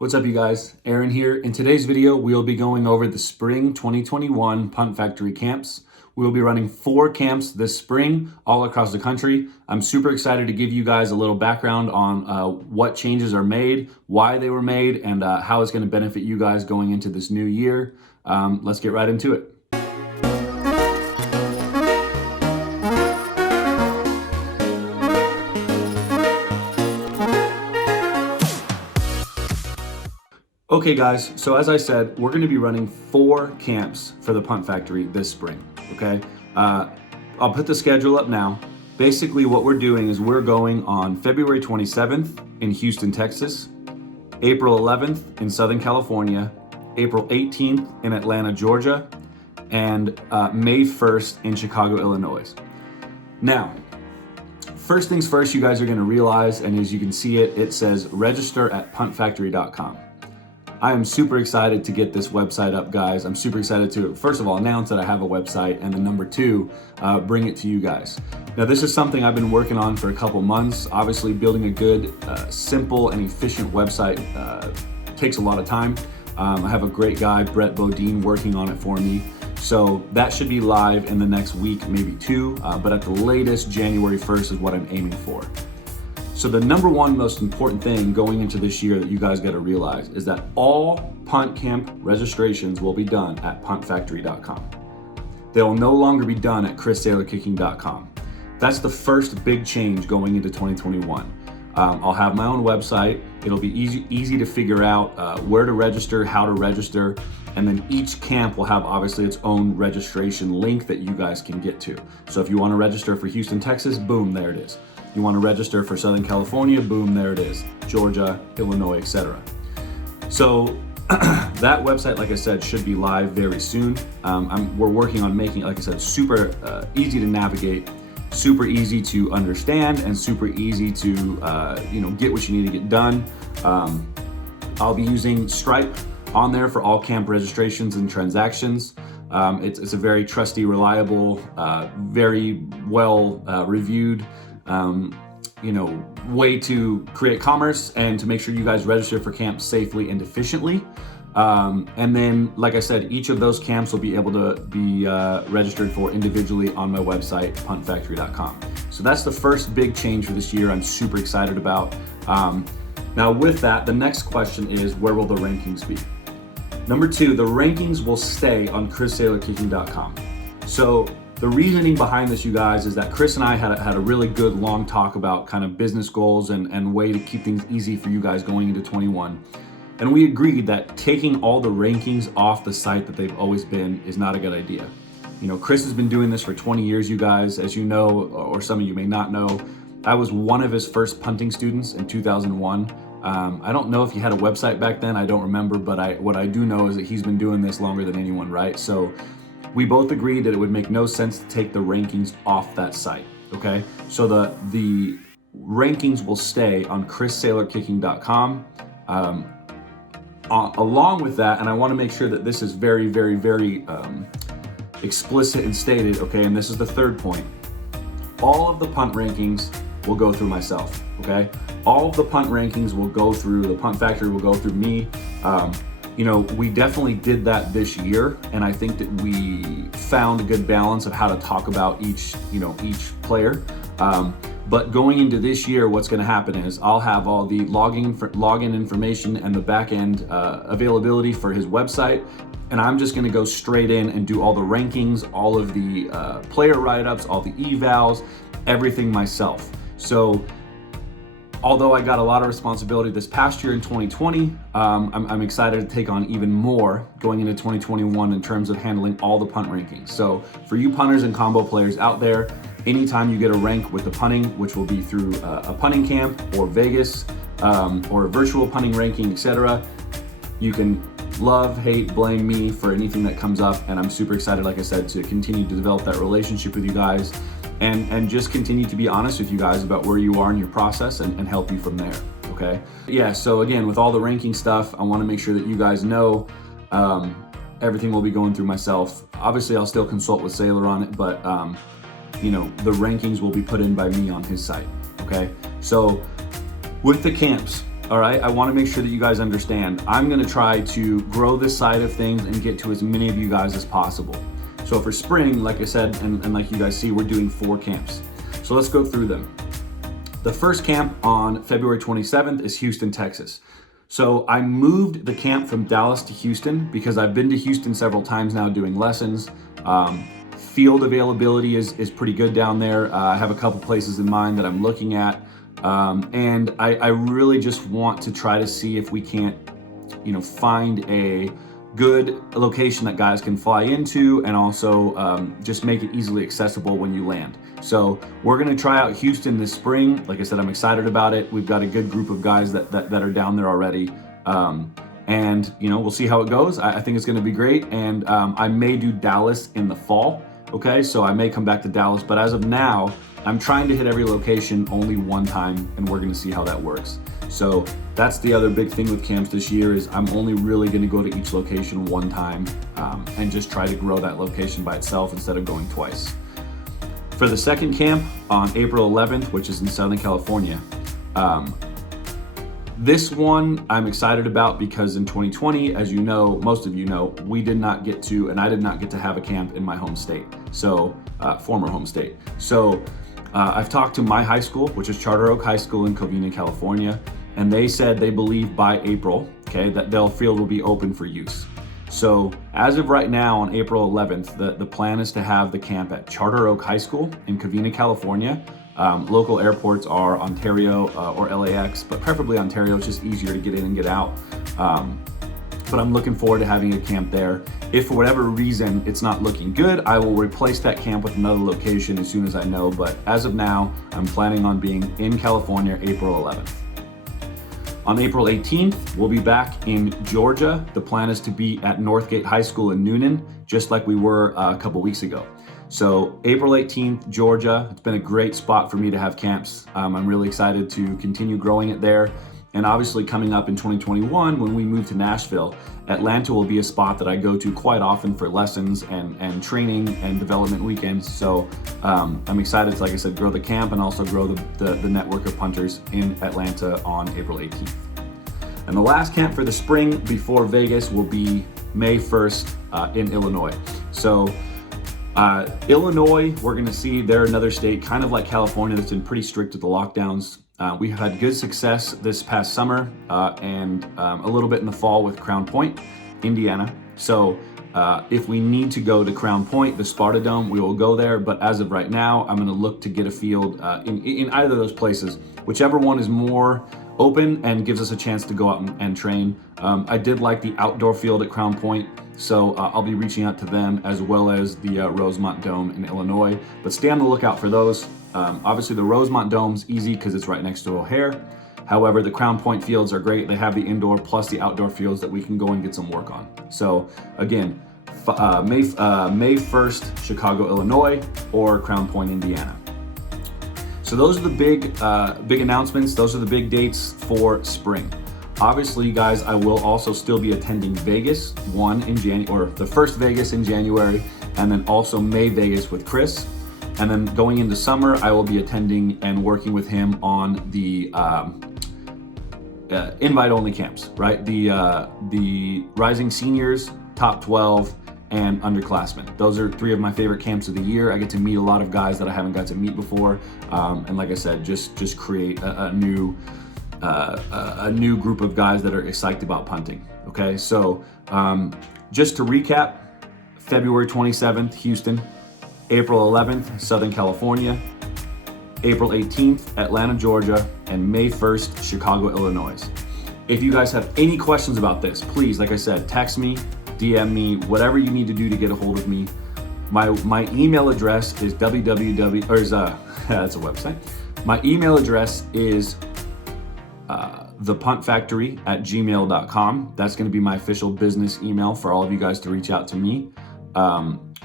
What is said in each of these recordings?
What's up, you guys? Aaron here. In today's video, we'll be going over the spring 2021 Punt Factory camps. We'll be running 4 camps this spring all across the country. I'm super excited to give you guys a little background on what changes are made, why they were made, and how it's going to benefit you guys going into this new year. Let's get right into it. Okay guys, so as I said, we're going to be running 4 camps for the Punt Factory this spring, okay? I'll put the schedule up now. Basically what we're doing is we're going on February 27th in Houston, Texas, April 11th in Southern California, April 18th in Atlanta, Georgia, and May 1st in Chicago, Illinois. Now, first things first, you guys are going to realize, and as you can see it says register at puntfactory.com. I am super excited to get this website up, guys. I'm super excited to, first of all, announce that I have a website, and then number 2, bring it to you guys. Now, this is something I've been working on for a couple months. Obviously, building a good, simple, and efficient website takes a lot of time. I have a great guy, Brett Bodine, working on it for me. So that should be live in the next week, maybe 2, but at the latest, January 1st is what I'm aiming for. So the number one most important thing going into this year that you guys got to realize is that all punt camp registrations will be done at puntfactory.com. They will no longer be done at chrissailorkicking.com. That's the first big change going into 2021. I'll have my own website. It'll be easy to figure out where to register, how to register, and then each camp will have obviously its own registration link that you guys can get to. So if you want to register for Houston, Texas, boom, there it is. You want to register for Southern California, boom, there it is. Georgia, Illinois, etc. So that website, like I said, should be live very soon. We're working on making it, like I said, super easy to navigate, super easy to understand, and super easy to get what you need to get done. I'll be using Stripe on there for all camp registrations and transactions. It's a very trusty, reliable, very well reviewed way to create commerce and to make sure you guys register for camps safely and efficiently. And then, like I said, each of those camps will be able to be registered for individually on my website, puntfactory.com. So that's the first big change for this year I'm super excited about. Now with that, the next question is, where will the rankings be? Number 2, the rankings will stay on chrissailorkicking.com. So the reasoning behind this, you guys, is that Chris and I had a really good long talk about kind of business goals and way to keep things easy for you guys going into 21. And we agreed that taking all the rankings off the site that they've always been is not a good idea. Chris has been doing this for 20 years, you guys. As you know, or some of you may not know, I was one of his first punting students in 2001. I don't know if he had a website back then, I don't remember, but what I do know is that he's been doing this longer than anyone, right? So we both agreed that it would make no sense to take the rankings off that site, okay? So the rankings will stay on chrissailorkicking.com. Along with that, and I want to make sure that this is very, very, very explicit and stated, okay? And this is the third point. All of the punt rankings will go through myself, okay? All of the punt rankings will go through the Punt Factory, will go through me. We definitely did that this year, and I think that we found a good balance of how to talk about each player. But going into this year, what's going to happen is I'll have all the login information and the back end availability for his website, and I'm just going to go straight in and do all the rankings, all of the player write-ups, all the evals, everything myself. So although I got a lot of responsibility this past year in 2020, I'm excited to take on even more going into 2021 in terms of handling all the punt rankings. So for you punters and combo players out there, anytime you get a rank with the punting, which will be through a punting camp or Vegas or a virtual punting ranking, etc., you can love, hate, blame me for anything that comes up. And I'm super excited, like I said, to continue to develop that relationship with you guys. And just continue to be honest with you guys about where you are in your process and help you from there, okay? Yeah, so again, with all the ranking stuff, I wanna make sure that you guys know everything will be going through myself. Obviously, I'll still consult with Sailor on it, but the rankings will be put in by me on his site, okay? So with the camps, all right? I wanna make sure that you guys understand. I'm gonna try to grow this side of things and get to as many of you guys as possible. So for spring, like I said, and like you guys see, we're doing 4 camps. So let's go through them. The first camp on February 27th is Houston, Texas. So I moved the camp from Dallas to Houston because I've been to Houston several times now doing lessons. Field availability is pretty good down there. I have a couple places in mind that I'm looking at. And I really just want to try to see if we can't, find a good location that guys can fly into, and also just make it easily accessible when you land. So we're gonna try out Houston this spring. Like I said, I'm excited about it. We've got a good group of guys that are down there already. And we'll see how it goes. I think it's gonna be great. And I may do Dallas in the fall. Okay, so I may come back to Dallas, but as of now, I'm trying to hit every location only one time, and we're gonna see how that works. So that's the other big thing with camps this year is I'm only really gonna go to each location one time and just try to grow that location by itself instead of going twice. For the second camp on April 11th, which is in Southern California, this one I'm excited about because in 2020, as you know, most of you know, we did not get to, and I did not get to have a camp in my home state, so former home state. So I've talked to my high school, which is Charter Oak High School in Covina, California, and they said they believe by April, okay, that their field will be open for use. So as of right now on April 11th, the plan is to have the camp at Charter Oak High School in Covina, California. Local airports are Ontario or LAX, but preferably Ontario. It's just easier to get in and get out. But I'm looking forward to having a camp there. If for whatever reason it's not looking good, I will replace that camp with another location as soon as I know. But as of now, I'm planning on being in California April 11th. On April 18th, we'll be back in Georgia. The plan is to be at Northgate High School in Noonan, just like we were a couple weeks ago. So April 18th, Georgia. It's been a great spot for me to have camps. I'm really excited to continue growing it there. And obviously coming up in 2021, when we move to Nashville, Atlanta will be a spot that I go to quite often for lessons and training and development weekends. So I'm excited to, like I said, grow the camp and also grow the network of punters in Atlanta on April 18th. And the last camp for the spring before Vegas will be May 1st in Illinois. So Illinois, we're gonna see they're another state, kind of like California, that's been pretty strict with the lockdowns. We had good success this past summer and a little bit in the fall with Crown Point, Indiana. So if we need to go to Crown Point, the Sparta Dome, we will go there. But as of right now, I'm gonna look to get a field in either of those places, whichever one is more open and gives us a chance to go out and train. I did like the outdoor field at Crown Point, so I'll be reaching out to them as well as the Rosemont Dome in Illinois, but stay on the lookout for those. Obviously the Rosemont Dome's easy because it's right next to O'Hare. However, the Crown Point fields are great. They have the indoor plus the outdoor fields that we can go and get some work on. So again, May 1st, Chicago, Illinois, or Crown Point, Indiana. So those are the big announcements. Those are the big dates for spring. Obviously, guys, I will also still be attending Vegas, the first Vegas in January, and then also May Vegas with Chris. And then going into summer, I will be attending and working with him on the invite-only camps, right? The Rising Seniors, Top 12, and Underclassmen. Those are 3 of my favorite camps of the year. I get to meet a lot of guys that I haven't got to meet before, and like I said, just create a new group of guys that are excited about punting. Okay, so just to recap: February 27th, Houston; April 11th, Southern California; April 18th, Atlanta, Georgia; and May 1st, Chicago, Illinois. If you guys have any questions about this, please, like I said, text me, DM me, whatever you need to do to get a hold of me. My email address is that's a website. My email address is thepuntfactory@gmail.com. That's going to be my official business email for all of you guys to reach out to me.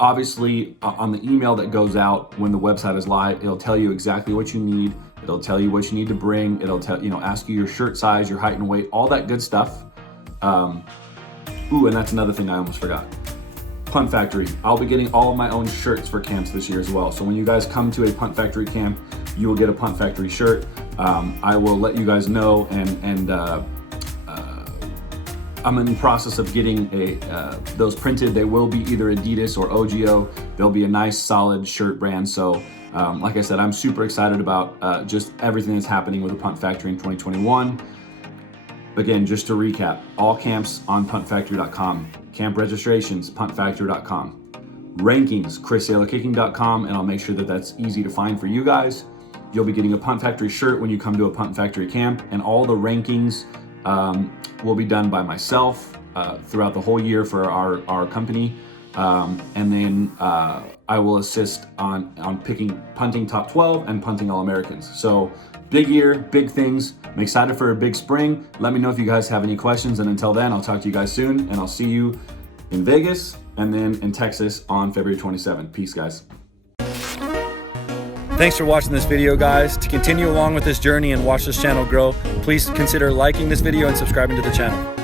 Obviously, on the email that goes out when the website is live, it'll tell you exactly what you need. It'll tell you what you need to bring. It'll ask you your shirt size, your height and weight, all that good stuff. And that's another thing I almost forgot. Punt Factory. I'll be getting all of my own shirts for camps this year as well. So when you guys come to a Punt Factory camp, you will get a Punt Factory shirt. I will let you guys know, and I'm in the process of getting those printed. They will be either Adidas or OGO. They'll be a nice solid shirt brand. So like I said, I'm super excited about just everything that's happening with the Punt Factory in 2021. Again, just to recap, all camps on puntfactory.com, camp registrations, puntfactory.com, rankings, chrissailorkicking.com, and I'll make sure that that's easy to find for you guys. You'll be getting a Punt Factory shirt when you come to a Punt Factory camp, and all the rankings will be done by myself throughout the whole year for our company. And then I will assist on picking punting top 12 and punting All-Americans. So big year, big things. I'm excited for a big spring. Let me know if you guys have any questions. And until then, I'll talk to you guys soon. And I'll see you in Vegas and then in Texas on February 27th. Peace, guys. Thanks for watching this video, guys. To continue along with this journey and watch this channel grow, please consider liking this video and subscribing to the channel.